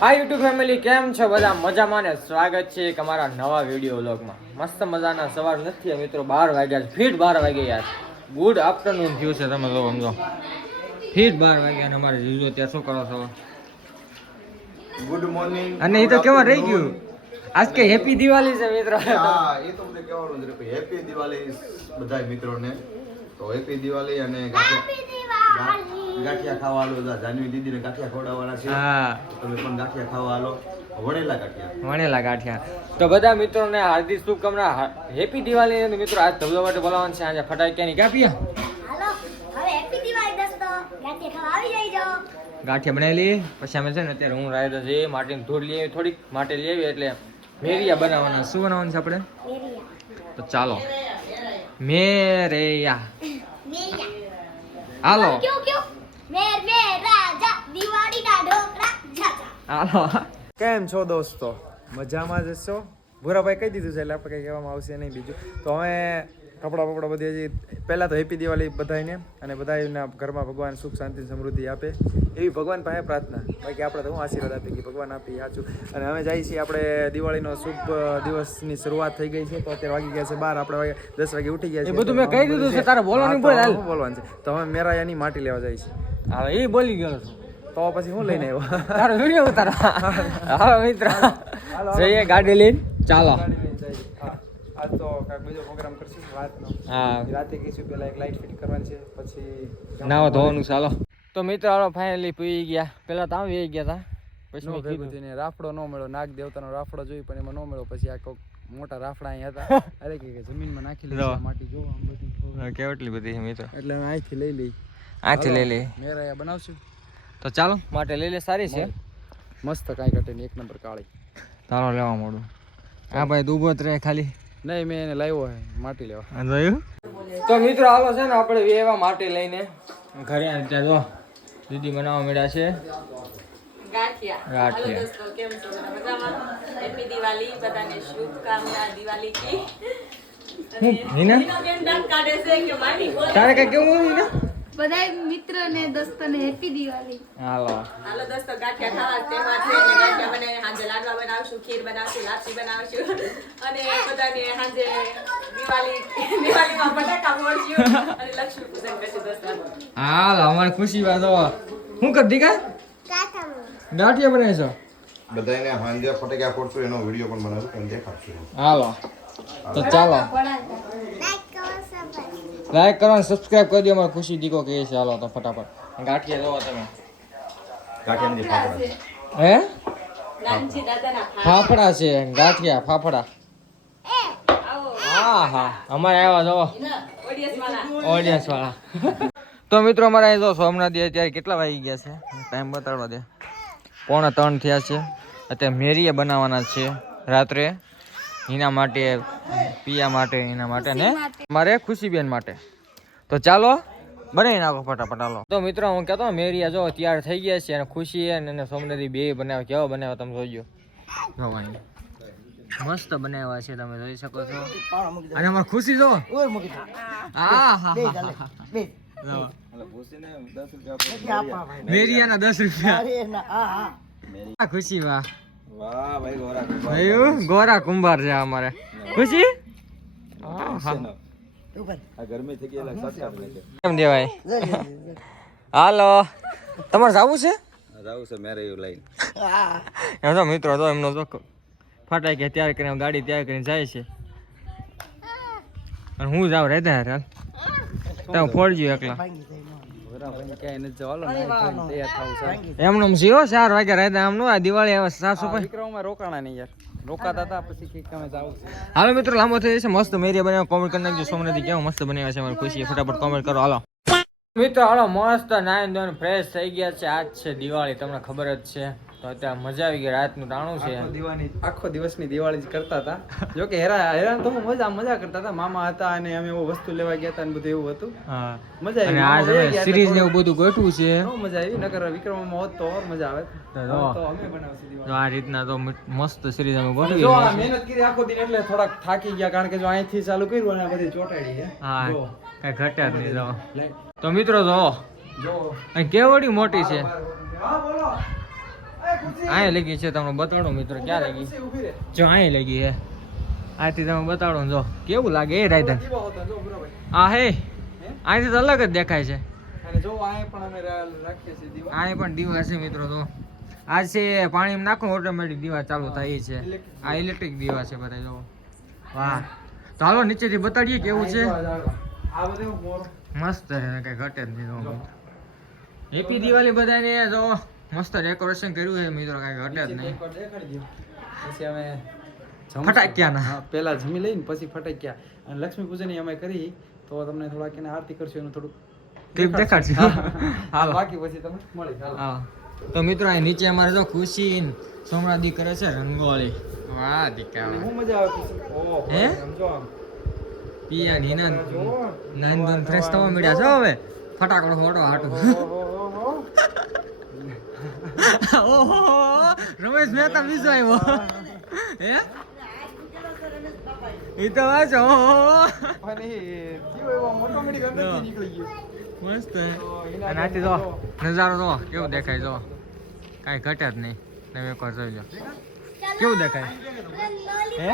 હા YouTube family કેમ છો બધા? મજામાં ને સ્વાગત છે એક અમારા નવા વીડિયો વ્લોગમાં. મસ્ત મજાના સવાર નથી મિત્રો બાર વાગ્યા છે. ફીટ બાર વાગ્યા યાર. ગુડ આફ્ટરનૂન થયું છે તમે તો સમજો. ફીટ બાર વાગ્યા અને અમારે જીજો ત્યાં શું કરો છો? ગુડ મોર્નિંગ અને એ તો કેવા રહી ગયું? આજ કે હેપી દિવાળી છે મિત્રો. હા એ તો મને કહેવાનું છે હેપી દિવાળી બધા મિત્રોને. તો હેપી દિવાળી અને હેપી ગા- ગાંઠિયા ખાવા આલો બધા જાનવી દીદીને ગાંઠિયા ખવડાવવાના છે. હા. તમે પણ ગાંઠિયા ખાવા આલો. વણેલા ગાંઠિયા. વણેલા ગાંઠિયા. તો બધા મિત્રોને હાર્દિક શુભકામના. હેપી દિવાળી અને મિત્રો આજ ધબધબા માટે બોલાવવાનું છે. આજે ફટાકિયાની ગાંઠિયા. હાલો હવે હેપી દિવાળી દોસ્તો. ગાંઠિયા ખાવા આવી જઈજો. ગાંઠિયા બનાવેલી પછી અમે છે ને અત્યારે હું રાયદા છે માટીની ધૂળ લઈ આવી થોડીક માટે લઈ આવી એટલે મેરિયા બનાવવાના. શું બનાવવાનું છે આપણે? તો ચાલો. મેરેયા. મેરિયા. હાલો ક્યો ક્યો મેર મેર રાજા દિવાળીના ઢોકળા ઝાઝા હાલો. કેમ છો દોસ્તો? મજામાં જ છો? ભૂરાભાઈ કહી દીધું છે એટલે આપણે કંઈ કહેવામાં આવશે નહીં બીજું. તો અમે કપડાં બપડા બધી હજી પહેલાં તો હેપી દિવાળી બધાને અને બધાના ઘરમાં ભગવાન સુખ શાંતિ સમૃદ્ધિ આપે. એવી ભગવાન પાસે પ્રાર્થના. બાકી આપણે તો હું આશીર્વાદ આપી કે ભગવાન આપી સાચું. અને અમે જઈએ છીએ આપણે દિવાળીનો શુભ દિવસની શરૂઆત થઈ ગઈ છે તો અત્યારે વાગી ગયા છે બાર આપણે વાગે દસ વાગે ઉઠી ગયા એ છે બધું મેં કહી દીધું છે, તારે બોલવાનું બોલવાનું છે. તો અમે મેરા એની માટી લેવા જઈએ છીએ હવે એ બોલી ગયો છું. તો પછી હું લઈને આવ્યો? તારો વીડિયો ઉતારો. હાલો મિત્ર. જઈએ ગાડી લઈને. ચાલો. આજ તો કાંઈક બીજો પ્રોગ્રામ કરશું રાતનો. હા. રાતે કહીશું પહેલા એક લાઈટ ફિટ કરવાની છે પછી નાવા ધોવાનું ચાલો. તો મિત્રો હાલો ફાઇનલી પી ગયા. પહેલાં તો આવી ગયા હતા પછી ભેગું થઈને રાફડો ન મળ્યો. નાગ દેવતાનો રાફડો જોઈ પણ એમાં ન મળ્યો. પછી આ મોટા રાફડા અહીંયા હતા. અરે કે કે જમીનમાં નાખી જો. માટી જો આમ બધી. કેટલી બધી મિત્રો. એટલે અહીંથી લઈ લઈ. આથી લઈ લઈ. મેરા બનાવશું. તો ચાલો. માટે લઈ લે સારી છે. મસ્ત. કાંઈ ઘટે નહીં એક નંબર કાળી. તારો લેવા મોડું. હા ભાઈ તું ઊભો રહે ખાલી. નહીં મેં એને લાવ્યો હે માટી લેવા. જોયું? તો મિત્રો હાલો છે ને આપણે વેવા માટી લઈને ઘરે ત્યાં જો દીદી બનાવવા મળ્યા છે. ગાંઠિયા. દોસ્તો કેમ છો? મજામાં? હેપી દિવાળી બધાને શુભકામના દિવાળી કી હિના? એનો બેન દાંત કાઢે છે? કે માની બોલે તારે કઈ કેવું હિના? બધા મિત્ર ને દોસ્તો ને હેપી દિવાળી. હાલો. હાલો દોસ્તો ગાંઠિયા ખાવા તહેવાર છે એટલે ગાંઠિયા બનાવીને સાંજે લાડવા બનાવશું ખીર બનાવશું લાપસી બનાવશું. અને બધાને સાંજે દિવાળી દિવાળીમાં ફટાકા ફોડશું અને લક્ષ્મી પૂજન કરશું દોસ્તો. હાલો અમારે ખુશી વાત હો. શું કરતી દીકા ગાંઠિયા બનાવી છો? બધાને હાંજે ફટાકા ફોડશું એનો વીડિયો પણ બનાવશું તમને દેખાડશું. હાલો. તો ચાલો. લાઈક કરો અને સબસ્ક્રાઇબ કરી દો અમારે ખુશી દીકો કે છે. હાલો તો ફટાફટ. ગાંઠિયા જોવો તમે. ફાફડા હે? ફાફડા. છે ગાંઠિયા ફાફડા. હા હા. અમારે આવ્યા જોવો. ઓડિયન્સ વાળા. ઓડિયન્સ વાળા. તો મિત્રો અમારે અહીં જો સોમનાથ અત્યારે કેટલા વાગી ગયા છે? ટાઈમ બતાડવા દે. પોણા ત્રણ થયા છે. અત્યારે મેરીએ બનાવવાના છે રાત્રે. એના માટે પિયા માટે એના માટે ને મારે ખુશીબેન માટે. તો ચાલો બનાવી નાખો ફટાફટ હાલો. તો મિત્રો હું કહેતો મેરિયા જો તૈયાર થઈ ગયા છે અને ખુશી અને એને સોમનાથી બે બનાવ્યા. કેવો બનાવ્યો તમે જોઈજો જોવાની મસ્ત બનાવ્યા છે તમે જોઈ શકો છો. અને અમારી ખુશી જો. હા હા હા મેરિયાના દસ રૂપિયા. ખુશી વાહ. વાહ ભાઈ ગોરા કુંભાર છે. અમારે. ખુશી? કેમ દેવાય? હાલો. તમારે જવું છે? જાવું છે મેરે એવું લઈને એમ તો મિત્રો તો એમનો તો ફટાઈ ગયા તૈયાર કરીને ગાડી તૈયાર કરીને જાય છે. અને હું જાઉં રહેતા હાલ. તમે ફોડજો એકલા. એમનો ચાર આ દિવાળી હવે સાફ સફાઈ વિક્રમમાં રોકાણા નહીં યાર. રોકાતા હતા પછી અમે જાવું હાલો મિત્રો લાંબો થઈ જશે મસ્ત મેરિયા બનાવ્યો. કોમેન્ટ કરી નાખજો સોમનાથી કેવું મસ્ત બનાવ્યા છે અમારી ખુશી. ફટાફટ કોમેન્ટ કરો. હાલો. મિત્રો હાલો મસ્ત નાયન ફ્રેશ થઈ ગયા છે. આજ છે દિવાળી તમને ખબર જ છે. તો અત્યારે મજા આવી ગઈ રાતનું ટાણું છે. દિવાળી આખો દિવસની દિવાળી જ કરતા હતા. જો કે હેરા હેરાન તો મજા મજા કરતા હતા. મામા હતા અને અમે એવો વસ્તુ લેવા ગયા હતા અને બધું એવું હતું. હા. મજા આવી આજ અમે સિરીઝ ને એવું બધું ગોઠવું છે. મજા આવી નકર વિક્રમમાં હોત તો ઓર મજા આવે. તો તો અમે બનાવશું દિવાળી. તો આ રીતના તો મસ્ત સિરીઝ અમે જો ગોઠવી આ મહેનત કરી આખો દિન એટલે થોડાક થાકી ગયા કારણ કે જો અહીંથી ચાલુ કર્યું અને બધી ચોટાડી છે. હા કઈ ઘટ્યા જ નહીં તો મિત્રો જો. જો. કેવડી મોટી છે. હા બોલો. અહીંયા લગી છે તમને બતાડો મિત્રો ક્યાં લગી. જો અહીંયા લગી આથી તમે બતાડો જો કેવું લાગે એ રાયધન. આ હે? અહીંથી તો અલગ જ દેખાય છે. પણ દીવા. આ છે મિત્રો તો આ છે પાણીમાં નાખો ઓટોમેટિક દીવા ચાલુ થાય એ છે. આ ઇલેક્ટ્રિક દીવા છે બધા જો. વાહ. તો હાલો નીચેથી બતાડીએ કેવું છે? મસ્ત છે કઈ ઘટે જ નહીં એપી હેપી દિવાળી બધાને જો. મસ્ત ડેકોરેશન કર્યું છે મિત્રો કઈ ઘટે જ નહીં. દેખાડી પછી અમે ફટાક્યા ના પહેલા જમી લઈને પછી ફટાક્યા. અને લક્ષ્મી પૂજન અમે કરી તો તમને થોડાક એને આરતી કરશું એનું થોડુંક ક્લિપ દેખાડશું. હાલો. બાકી પછી તમે મળી હાલો. હા. તો મિત્રો અહીં નીચે અમારે જો ખુશી સોમરાદી કરે છે રંગોળી. વાહ દીકા હું મજા આવે. ઓહો, હે? સમજો આમ. પિયા નીના જો. ફ્રેશ થવા મળ્યા છો હવે. ફટાકડો ફોટો હાટું. ઓહો, રમેશ મહેતા બીજો આવ્યો હે? એ તો વાંચો. મસ્ત આથી જો નજારો જો કેવો દેખાય જો. કાંઈ ઘટે જ નહીં. તમે એકવાર જોઈ લો. કેવું દેખાય? હે?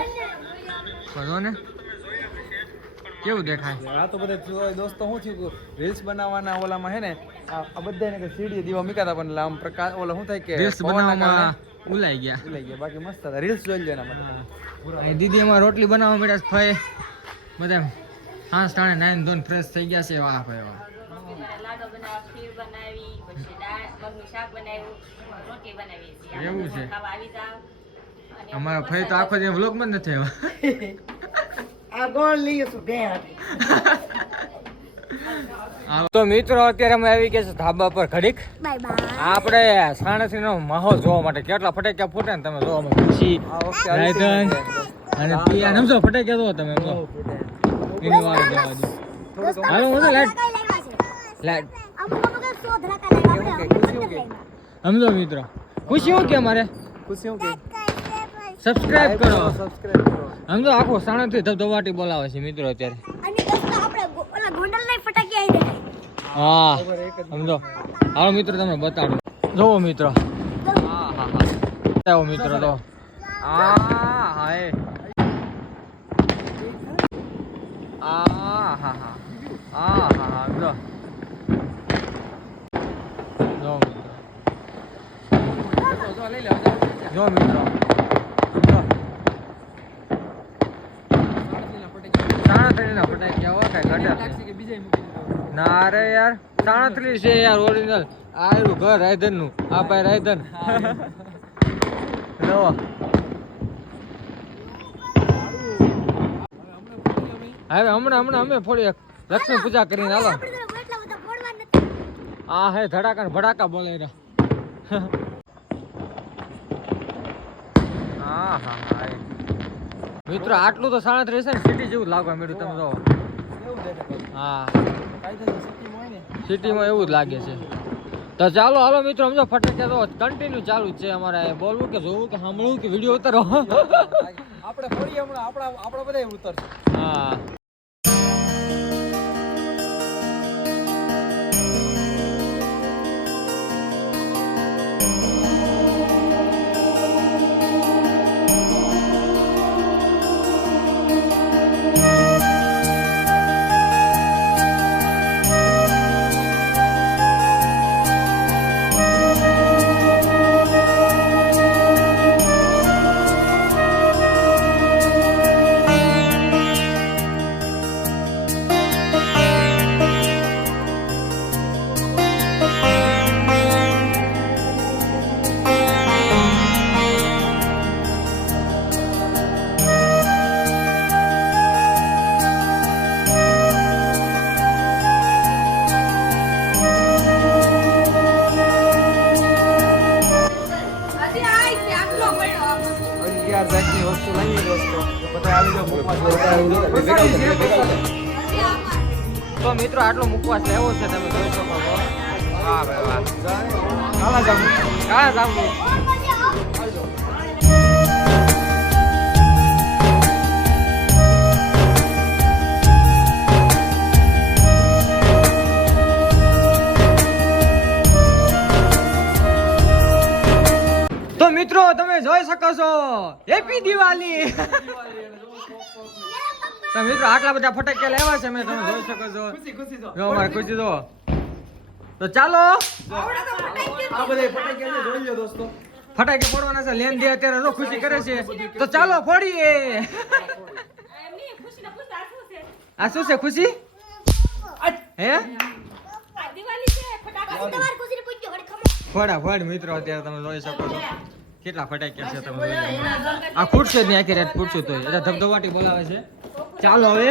બોલો ને કેવું દેખાય? આ તો બધા દોસ્તો શું થયું રીલ્સ બનાવવાના ઓલામાં હે ને? આ આ બધાને કે સીડી દીવા મૂક્યા હતા પણ આમ પ્રકાશ ઓલા શું થાય કે રીલ્સ બનાવવામાં ઉલાઈ ગયા. ઉલાઈ ગયા. બાકી મસ્ત હતા. રીલ્સ જોઈ લેના અહીં દીદી એમાં રોટલી બનાવવા મળ્યા ફાય બધા હાસ ટાણે નાઈન ધોન ફ્રેશ થઈ ગયા છે. વાહ ભાઈ વાહ. લાડો બનાવ્યા ખીર બનાવી પછી દાળ મગનું શાક બનાવ્યું રોટી બનાવી છે એવું છે? આવી જાવ અને અમારા ફઈ તો આખો જે વ્લોગમાં જ નથી આવ્યા. હાલો. તો મિત્રો અત્યારે અમે આવી ગયા છે ધાબા પર ઘડીક. બાય બાય આપણે સાણસી નો માહોલ જોવા માટે કેટલા ફટાક્યા ફૂટે ને તમે જોવા માટે. અને પિયા સમજો ફટાક્યા જો તમે સમજો એની વાર જવા દો. હાલો હું લાઈટ. લાઈટ. સમજો મિત્રો. ખુશી હું કે મારે ખુશી હું કે? સબસ્ક્રાઇબ કરો સબસ્ક્રાઇબ કરો. સમજો આખો સાણસથી ધબધબાટી બોલાવે છે મિત્રો અત્યારે અને દોસ્તો આપણે ગો- ઓલા ગોંડલ નહીં ફટાકી આવી દેખાય હા, સમજો. હાલો મિત્રો તમને બતાડું જોવો મિત્રો. હા હા હા મિત્રો, તો. આ હાય આ હા હા આ હા હા સમજો જો મિત્રો. જો મિત્રો સમજો સાણત્રીના ફટાક્યા હો બીજા ઘટે. ના રે યાર સાડત્રીસ છે યાર ઓરિજિનલ આયુ ઘર રાયધનનું આ ભાઈ રાયધન. લો. હવે હમણાં હમણાં અમે ફોડી લક્ષ્મી પૂજા કરીને હાલો. હા તો હે ધડાકા ભડાકા બોલે રહ્યા હા હા હા. મિત્રો આટલું તો સાડત્રીસ છે ને સિટી જેવું લાગવા મળ્યું તમે જો હા. સિટીમાં એવું જ લાગે છે. તો ચાલો હાલો મિત્રો સમજો ફટાકે તો કન્ટિન્યુ ચાલુ જ છે અમારે. બોલવું કે જોવું કે સાંભળવું કે વીડિયો ઉતારો આપણે ફરીએ હમણાં. આપણા આપણા બધા ઉતરશે. હા. મિત્રો આટલો મુખવાસ લેવો છે તમે જોઈ શકો છો. વાહ ભાઈ વાહ. કાલા જામુ કાળા જાંબુ. તમે જોઈ શકો છો. હેપી દિવાળી તો મિત્રો આટલા બધા ફટાકડા લેવા છે મેં તમે જોઈ શકો છો. જો. અમારે ખુશી જો. તો ચાલો. આ બધા ફટાકિયા જોઈ લો દોસ્તો. ફટાકે ફોડવાના છે લેન દે અત્યારે રો ખુશી કરે છે. તો ચાલો ફોડીએ. આ શું છે આ શું છે ખુશી? હે? આ દિવાળી છે ફટાકડા તમારી ખુશીને પૂછજો ઘડી ખમો ફોડા ફોડ મિત્રો અત્યારે તમે જોઈ શકો છો. કેટલા ફટાક્યા છે તમે? આ ફૂટશે જ નહીં આખી રાત ફૂટશે તો એટલે ધબધબાટી બોલાવે છે? ચાલો હવે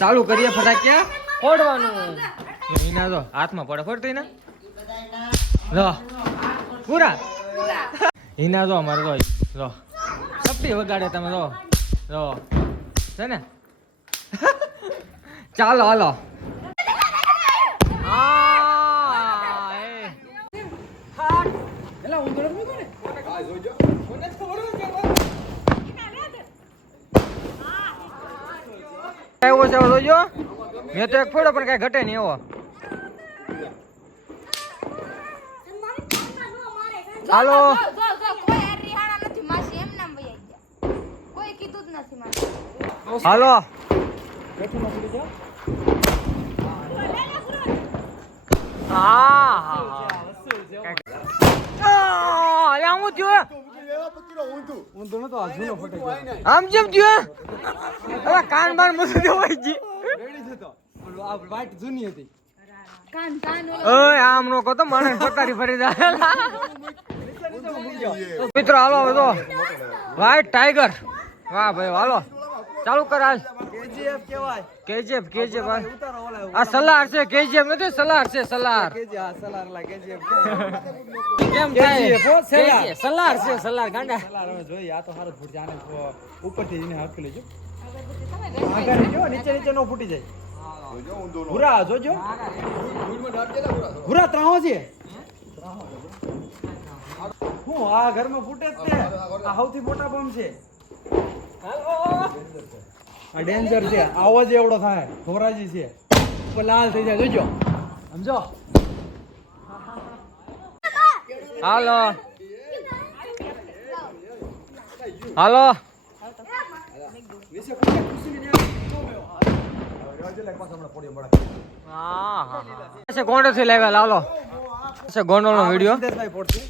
ચાલુ કરીએ ફટાક્યા. ફોડવાનું. હિના જો હાથમાં પડે ફોડતો ને લો પૂરા. હિના જો અમારે જો જો. સપટી વગાડે તમે જો જો. છે ને? ચાલો હાલો આ, એ. એવો છે જોજો. મેં તો એક ફોડો પણ કઈ ઘટે નહીં એવો હાલો. હાલો. હા જો કોઈ આ રિહાણા નથી માસી એમ નામ વહી ગયા કોઈ કીધું જ નથી માસી હાલો હા હા આ, અરે આમ હું થયું ઊંધું નતો આ જૂનો ફટાકિયો આમ જેમ થયું અરે કાન બાન મસું દેવાય જી રેડી છે તો. ઓલું આ વાઈટ જૂની હતી. કાન કાન ઓય આમ નો તો મને પતારી ફરી જાય મિત્રો હાલો હવે તો. White tiger. વાહ ભાઈ હાલો. ચાલુ કર હાલ કેજીએફ કેવાય કેજીએફ કેજીએફ હાલ ઉતારો ઓલા આ સલાર છે કેજીએફ નથી સલાર છે સલાર. કેજી આ સલાર લા કેજીએફ. કેમ થાય? કેજીએફ સલાર. સલાર છે સલાર ગાંડા. સલાર હવે જોઈએ આ તો હારો ફૂટ જાને ઉપરથી એને હાથ લેજો આગળ જો નીચે નીચે નો ફૂટી જાય. ભૂરા જોજો. ભૂરા ત્રાહો છે. હું આ ઘરમાં ફૂટે જ તે? આ સૌથી મોટા બોમ્બ છે. આ ડેન્જર છે. આવો જ એવડો થાય. ખોરાજી છે. લાલ થઈ જાય. જોજો. સમજો? હાલો. હાલો. ગોંડો થી લેવા લાલો. ગોંડો નો વિડિયો.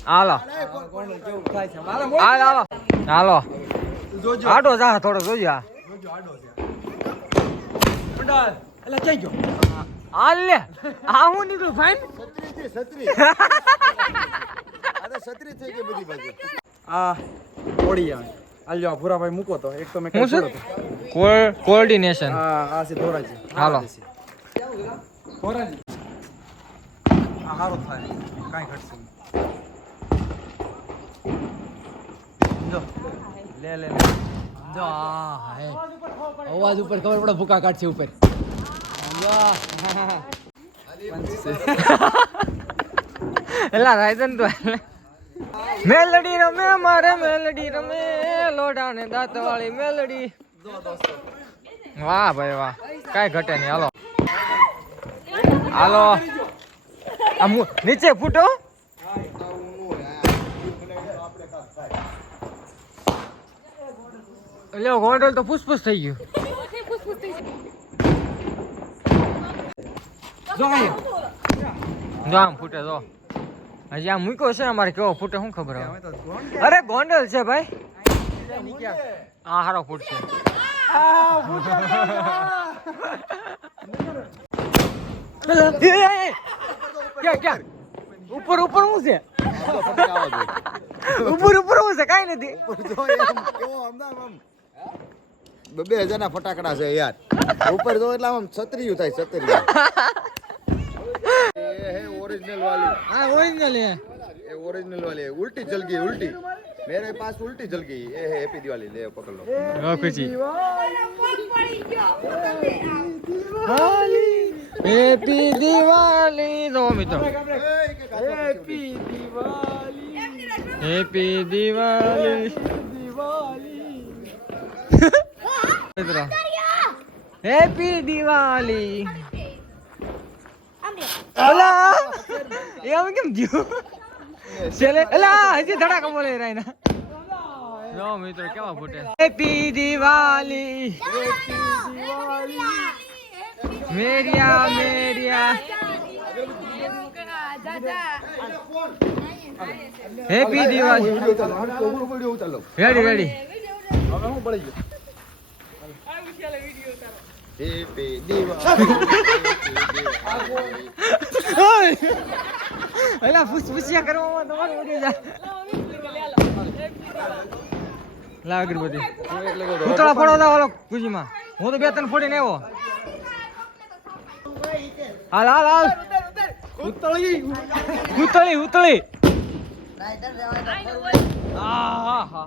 હાલો. હાલો હાલો. જોજો. આડો જા થોડો જોજો આ. જોજો આડો છે. મંડાલ એટલે ક્યાં ગયો? આલે લે. આ હું નીકળું ફાઈન આ ઓડી આવે. આલ્યો આ ભૂરાભાઈ મૂકો તો. એક તો મેં હું કઈ છે? કોઓર્ડિનેશન. હા આ છે ધોરાજી. હાલો. ધોરાજી. આ હારો થાય. કાંઈ ઘટશે નહીં. જો. લે લે લે. અવાજ ઉપર ખબર પડે ભૂકા કાઢશે ઉપર. એલા રાયદન તો મેલડી રમે, મારે મેલડી રમે. લોઢા ને દાંત વાળી મેલડી. વાહ ભાઈ વાહ. કઈ ઘટે નહીં. હાલો. હાલો. આ નીચે ફૂટો. લ્યો ગોંડલ તો ફૂસફૂસ થઈ ગયું. જો જો આમ ફૂટે જો. હજી આમ મૂક્યો છે અમારે કેવો ફૂટે શું ખબર અરે ગોંડલ છે ભાઈ. આ હા હારો ફૂટ છે. ક્યાં ક્યાં? ઉપર ઉપર શું છે? ઉપર ઉપર શું છે? કાંઈ નથી. બે હજાર ના ફટાકડા છે યાર ઉપર જો એટલે આમ છત્રીયું થાય છત્રીયું એ હે ઓરિજિનલ વાલી હા ઓરિજિનલ હે ये ओरिजिनल वाली है उल्टी जल गई उल्टी मेरे पास उल्टी जल गई ये है हैप्पी दिवाली ले पकड़ लो ઓ ખુશી હેપી દિવાળી નો મિત્રો હેપી દિવાળી હેપી દિવાળી મિત્રો. હેપી દિવાળી અલા એમ કેમ થયું? છેલ્લે અલા હજી ધડાકા બોલે રાયના. જો મિત્રો કેવા ફૂટે? હેપી દિવાળી મેરિયા મેરિયા. Happy Diwali ready ready happy Diwali એલા ફૂસફૂસિયા કરવામાં તમારે ઉડી જાય લાવ અગરબત્તી ઉતળા ફોડો દા ઓલો ખુશીમાં હું તો બે ત્રણ ફોડીને આવ્યો. હાલ હાલ હાલ. ઉતળી. ઉતળી ઉતળી. આહા હા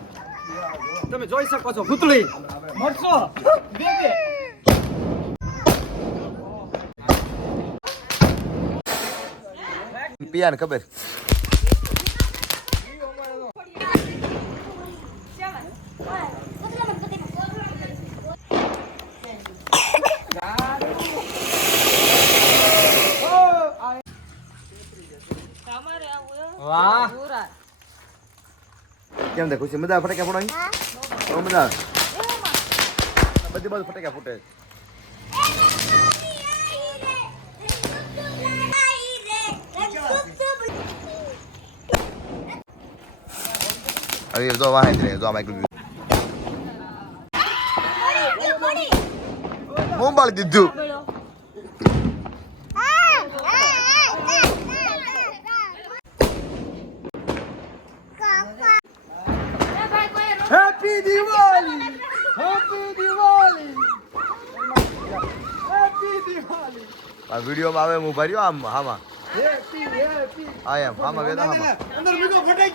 તમે જોઈ શકો છો ભૂતળી. મરશો. પિયાને ખબર? દે ખુશી. મજા ફટાકા ફોડવાની? તો મજા આવે. બધી બાજુ ફટાકા ફૂટે અરે જો વાહન રે જો માઈક મોબાઈલ દીધું? Happy Diwali happy Diwali happy Diwali આ વિડીયોમાં આવે હું ભર્યો આમ હામાં. હેપી હેપી આ એમ હામાં વેદા હામાં. અંદર બીજો ફટાઈ.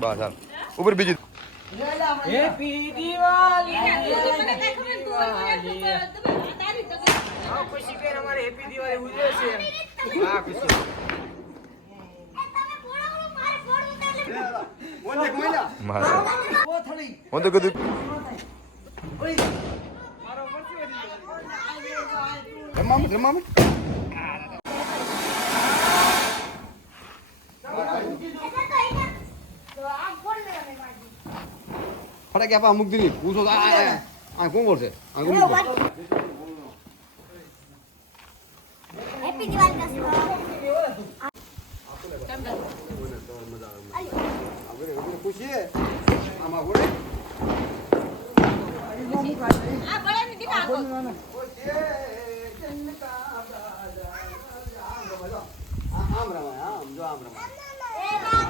બસ હાલ. ઉપર બીજું. હેપી દિવાળી ખુશી બેન અમારે હેપી દિવાળી ઉજવે છે. હા, ખુશી. હું તો કીધું રમામ રમામ ફટાકે આપા મૂક દીધી. પૂછો આ કોણ બોલશે? આ કોણ બોલશે? આમાં રમાય આમ જો આમ રમાય એ રાત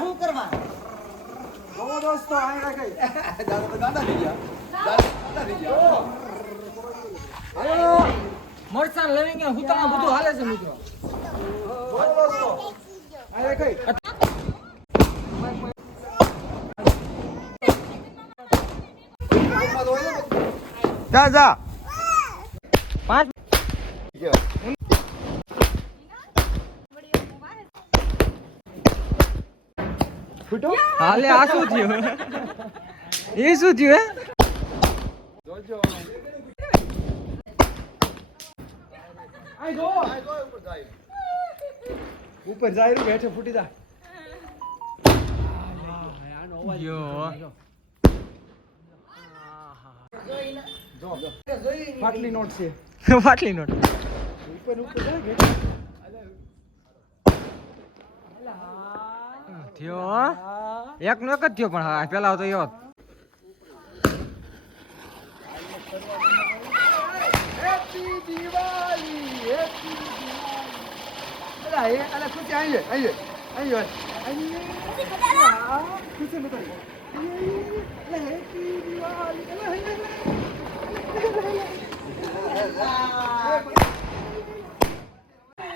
શું ના એ દોસ્તો આઈ રાખે. દાદા તો દાદા થઈ ગયા દાદા થઈ ગયા મરચાં લઈ ગયા હુતામાં બધું હાલે છે મિત્રો. દોસ્તો આઈ રાખે. જા જા. ફૂટો હાલે આ શું થયું? એ શું થયું હે? ઉપર જાય રહ્યું બેઠે ફૂટી જા. યો. નોટ છે. ફાટલી નોટ. ઉપર ઉપર જાય થયો એક નો એક જ થયો પણ પેલા તો એવો Happy Diwali!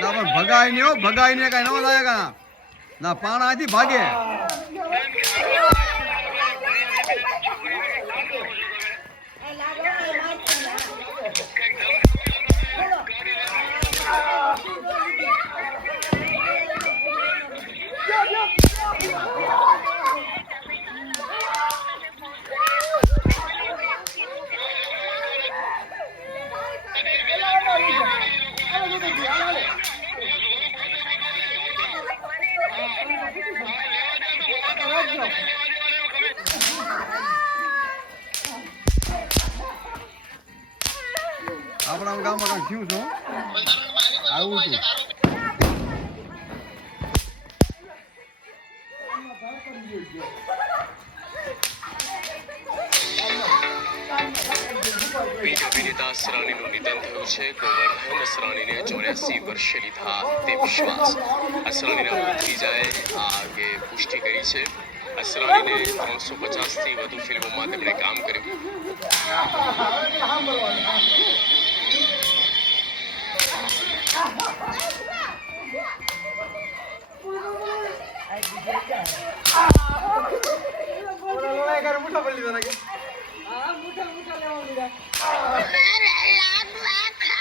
ના, પણ ભગાય નહીં હો, ભગાય નહીં, કાંઈ નવો લાગે કાં ના પાણા આથી ભાગે Yeah. વર્ષે લીધા તે વિશ્વાસ અસરાનીના મુખીજાએ આ અંગે પુષ્ટિ કરી છે. અસરાનીને ત્રણસો પચાસથી વધુ ફિલ્મોમાં તેમણે કામ કર્યું. મોટા મોટા લેવા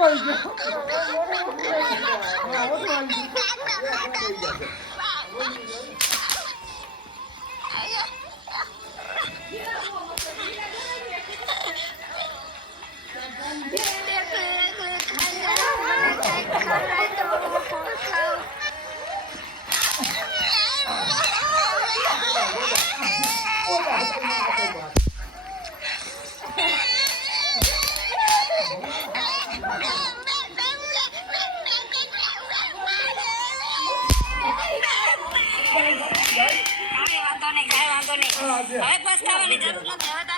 我我我我我我我我我我。ભાગ બસ કરવાની જરૂર નથી